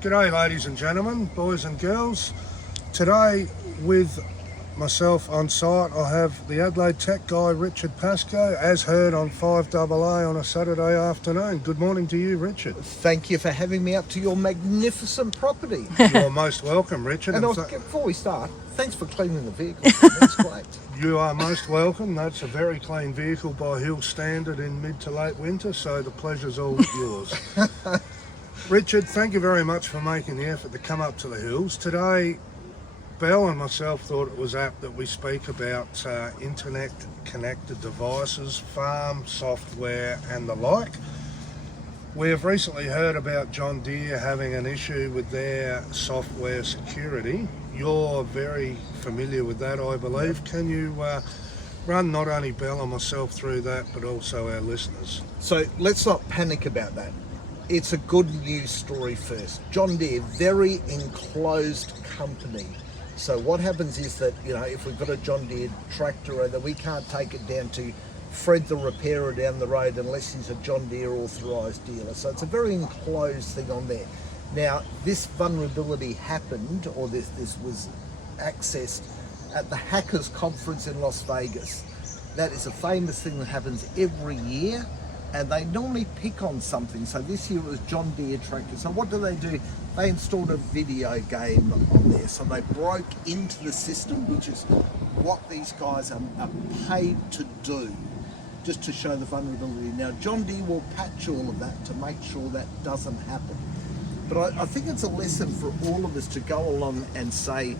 G'day ladies and gentlemen, boys and girls. Today with myself on site I have the Adelaide Techguy Richard Pascoe, as heard on 5AA on a Saturday afternoon. Good morning to you, Richard. Thank you for having me up to your magnificent property. You're most welcome, Richard. And before we start, thanks for cleaning the vehicle. That's great. You are most welcome. That's a very clean vehicle by Hill standard in mid to late winter, so the pleasure's all yours. Richard, thank you very much for making the effort to come up to the hills. Today, Belle and myself thought it was apt that we speak about internet-connected devices, farm software and the like. We have recently heard about John Deere having an issue with their software security. You're very familiar with that, I believe. Can you run not only Belle and myself through that, but also our listeners? So let's not panic about that. It's a good news story first. John Deere, very enclosed company. So what happens is that, if we've got a John Deere tractor, that we can't take it down to Fred the repairer down the road unless he's a John Deere authorised dealer. So it's a very enclosed thing on there. Now, this vulnerability happened, or this was accessed at the Hackers Conference in Las Vegas. That is a famous thing that happens every year, and they normally pick on something. So this year it was John Deere tractor. So what do? They installed a video game on there. So they broke into the system, which is what these guys are paid to do, just to show the vulnerability. Now, John Deere will patch all of that to make sure that doesn't happen. But I think it's a lesson for all of us to go along and say,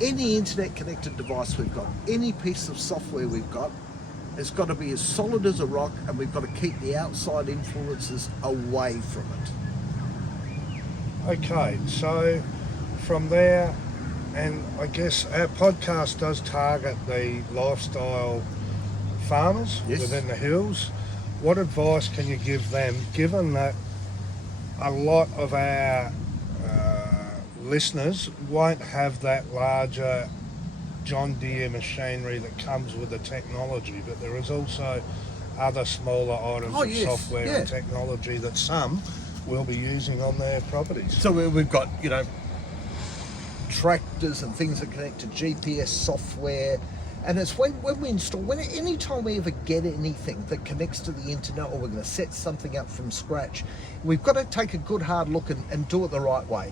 any internet connected device we've got, any piece of software we've got, it's got to be as solid as a rock, and we've got to keep the outside influences away from it. Okay, so from there, and I guess our podcast does target the lifestyle farmers within the hills. What advice can you give them, given that a lot of our listeners won't have that larger John Deere machinery that comes with the technology, but there is also other smaller items of software and technology that some will be using on their properties. So we've got, tractors and things that connect to GPS software, and it's when we install, any time we ever get anything that connects to the internet, or we're going to set something up from scratch, we've got to take a good hard look and do it the right way.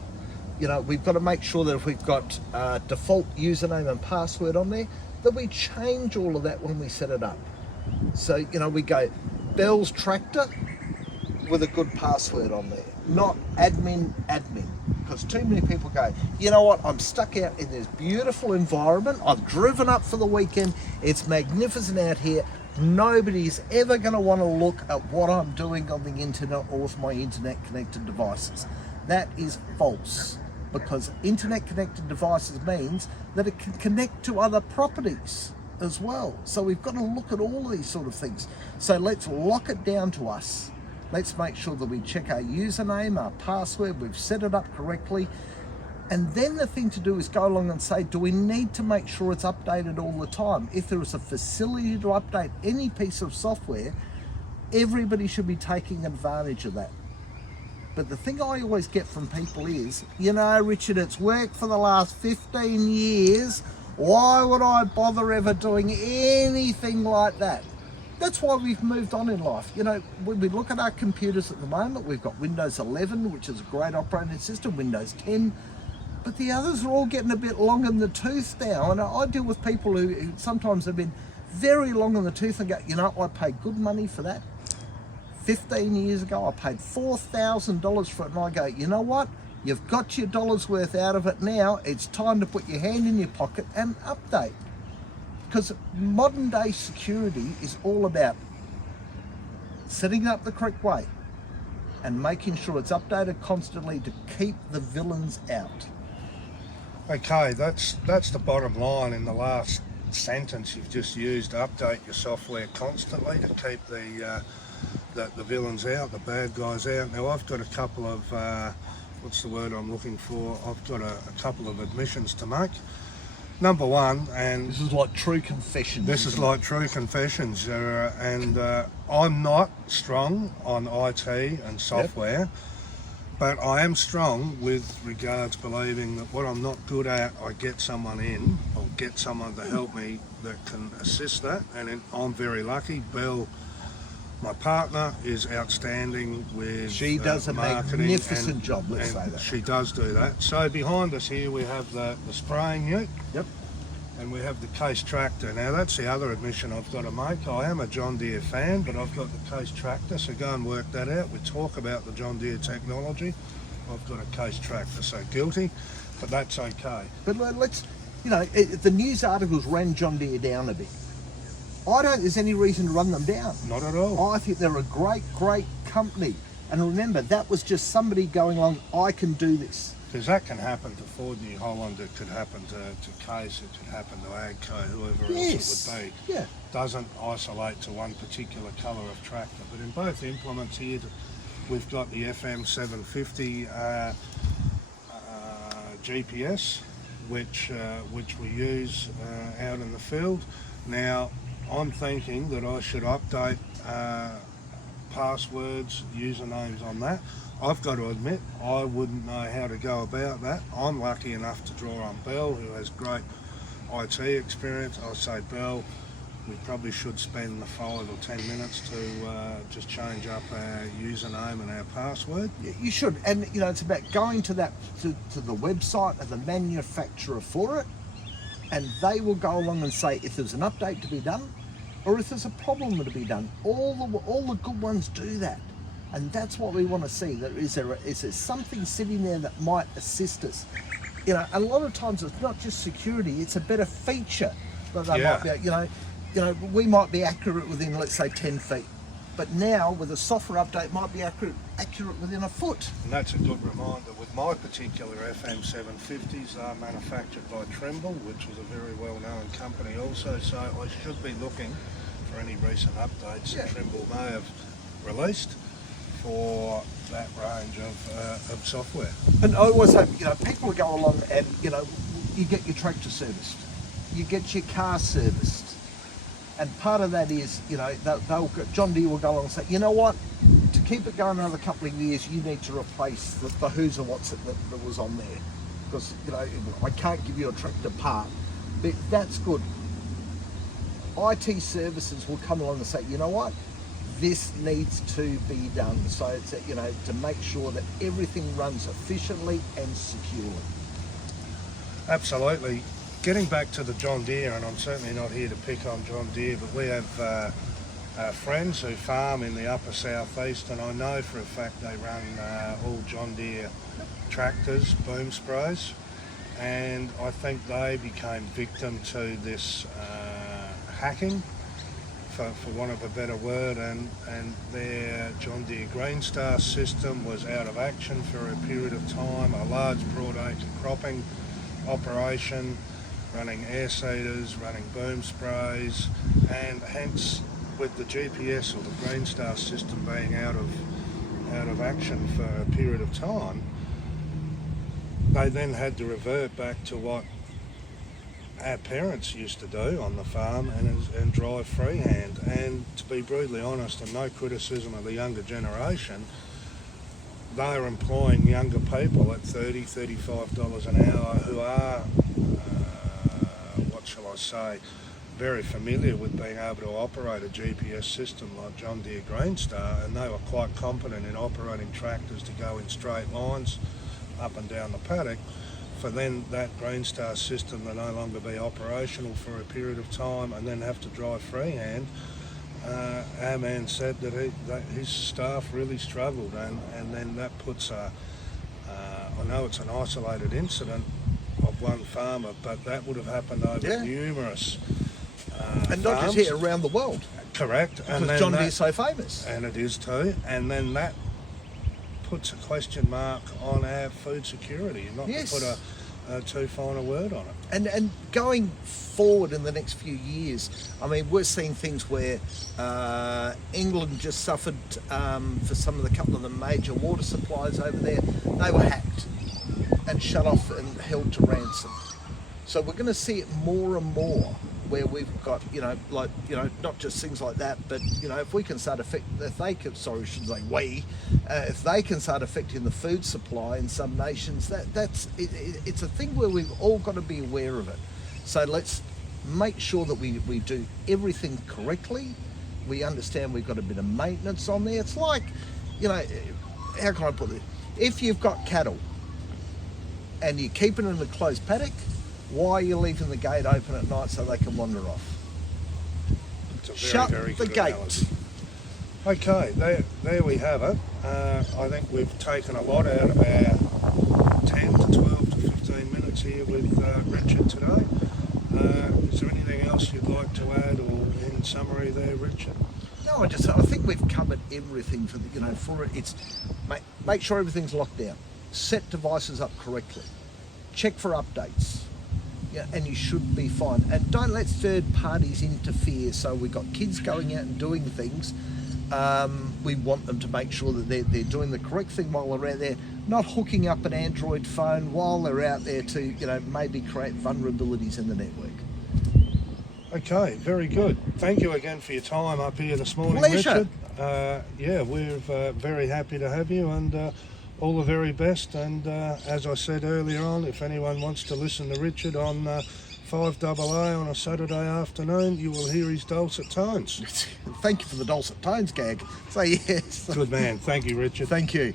We've got to make sure that if we've got default username and password on there, that we change all of that when we set it up. So, we go Bell's Tractor with a good password on there, not admin, because too many people go, you know what, I'm stuck out in this beautiful environment, I've driven up for the weekend, it's magnificent out here, nobody's ever going to want to look at what I'm doing on the internet or with my internet connected devices. That is false, because internet connected devices means that it can connect to other properties as well. So we've got to look at all of these sort of things. So let's lock it down to us. Let's make sure that we check our username, our password, we've set it up correctly. And then the thing to do is go along and say, do we need to make sure it's updated all the time? If there is a facility to update any piece of software, everybody should be taking advantage of that. But the thing I always get from people is, Richard, it's worked for the last 15 years. Why would I bother ever doing anything like that? That's why we've moved on in life. When we look at our computers at the moment, we've got Windows 11, which is a great operating system, Windows 10, but the others are all getting a bit long in the tooth now. And I deal with people who sometimes have been very long in the tooth and go, I paid good money for that. 15 years ago, I paid $4,000 for it, and I go, you know what? You've got your dollar's worth out of it now. It's time to put your hand in your pocket and update. Because modern day security is all about setting it up the correct way and making sure it's updated constantly to keep the villains out. Okay, that's the bottom line in the last sentence you've just used. Update your software constantly to keep the villains out, the bad guys out. Now I've got a couple of, what's the word I'm looking for? I've got a couple of admissions to make. Number one, and this is like true confessions. This is like true confessions, and I'm not strong on IT and software. But I am strong with regards believing that what I'm not good at, I get someone in, or get someone to help me that can assist that. And I'm very lucky. Belle, my partner, is outstanding with She does a marketing magnificent job, let's and say that. she does do that. So behind us here we have the spraying ute. Yep. And we have the Case tractor. Now that's the other admission I've got to make. I am a John Deere fan, but I've got the Case tractor, so go and work that out. We talk about the John Deere technology. I've got a Case tractor, so guilty, but that's okay. But let's, the news articles ran John Deere down a bit. I don't think there's any reason to run them down. Not at all. I think they're a great, great company. And remember, that was just somebody going along, I can do this. Because that can happen to Ford New Holland, it could happen to Case, it could happen to AGCO, whoever else it would be. Yeah. Doesn't isolate to one particular colour of tractor. But in both implements here, we've got the FM 750 GPS, which we use out in the field. Now, I'm thinking that I should update passwords, usernames on that. I've got to admit, I wouldn't know how to go about that. I'm lucky enough to draw on Belle, who has great IT experience. I say, Belle, we probably should spend the 5 or 10 minutes to just change up our username and our password. You should, and it's about going to the website of the manufacturer for it, and they will go along and say if there's an update to be done, or if there's a problem to be done. All the good ones do that. And that's what we want to see. Is there something sitting there that might assist us? A lot of times it's not just security; it's a better feature that they might be. We might be accurate within, let's say, 10 feet, but now with a software update, might be accurate within a foot. And that's a good reminder. With my particular FM 750s, they're manufactured by Trimble, which is a very well-known company also. So I should be looking for any recent updates that Trimble may have released for that range of software. And I always say, people go along and, you get your tractor serviced, you get your car serviced, and part of that is, John Deere will go along and say, you know what, to keep it going another couple of years, you need to replace the who's and what's that was on there, because, I can't give you a tractor part, but that's good. IT services will come along and say, you know what, this needs to be done. So it's to make sure that everything runs efficiently and securely. Absolutely. Getting back to the John Deere, and I'm certainly not here to pick on John Deere, but we have friends who farm in the upper southeast, and I know for a fact they run all John Deere tractors, boom sprays, and I think they became victim to this hacking, for want of a better word, and their John Deere Green Star system was out of action for a period of time, a large broadacre cropping operation, running air seeders, running boom sprays, and hence with the GPS or the Green Star system being out of action for a period of time, they then had to revert back to what our parents used to do on the farm and drive freehand. And to be brutally honest, and no criticism of the younger generation, they are employing younger people at $30, $35 an hour who are, what shall I say, very familiar with being able to operate a GPS system like John Deere Green Star, and they were quite competent in operating tractors to go in straight lines up and down the paddock. For then that Green Star system to no longer be operational for a period of time and then have to drive freehand, our man said that his staff really struggled, and then that puts I know it's an isolated incident of one farmer, but that would have happened over numerous and not farms. just here, around the world. Correct. Because John Deere's so famous. And it is too. And then that puts a question mark on our food security, not to put a too fine a word on it. And going forward in the next few years, I mean, we're seeing things where England just suffered for some of the couple of the major water supplies over there. They were hacked and shut off and held to ransom. So we're going to see it more and more where we've got, not just things like that, but, if we can start if they can start affecting the food supply in some nations, it's a thing where we've all got to be aware of it. So let's make sure that we do everything correctly. We understand we've got a bit of maintenance on there. It's like, how can I put it? If you've got cattle and you keep it in a closed paddock, why are you leaving the gate open at night so they can wander off? It's a very, Shut very the good gate. analogy. Okay, there we have it. I think we've taken a lot out of our 10 to 12 to 15 minutes here with Richard today. Is there anything else you'd like to add, or in summary there, Richard? No, I think we've covered everything for for it. It's make sure everything's locked down. Set devices up correctly. Check for updates. Yeah, and you should be fine. And don't let third parties interfere. So we've got kids going out and doing things. We want them to make sure that they're doing the correct thing while they're out there, not hooking up an Android phone while they're out there to, maybe create vulnerabilities in the network. Okay, very good. Thank you again for your time up here this morning, Pleasure. Richard. We're very happy to have you, and all the very best. And as I said earlier on, if anyone wants to listen to Richard on 5AA on a Saturday afternoon, you will hear his dulcet tones. Thank you for the dulcet tones gag. So yes. Good man. Thank you, Richard. Thank you.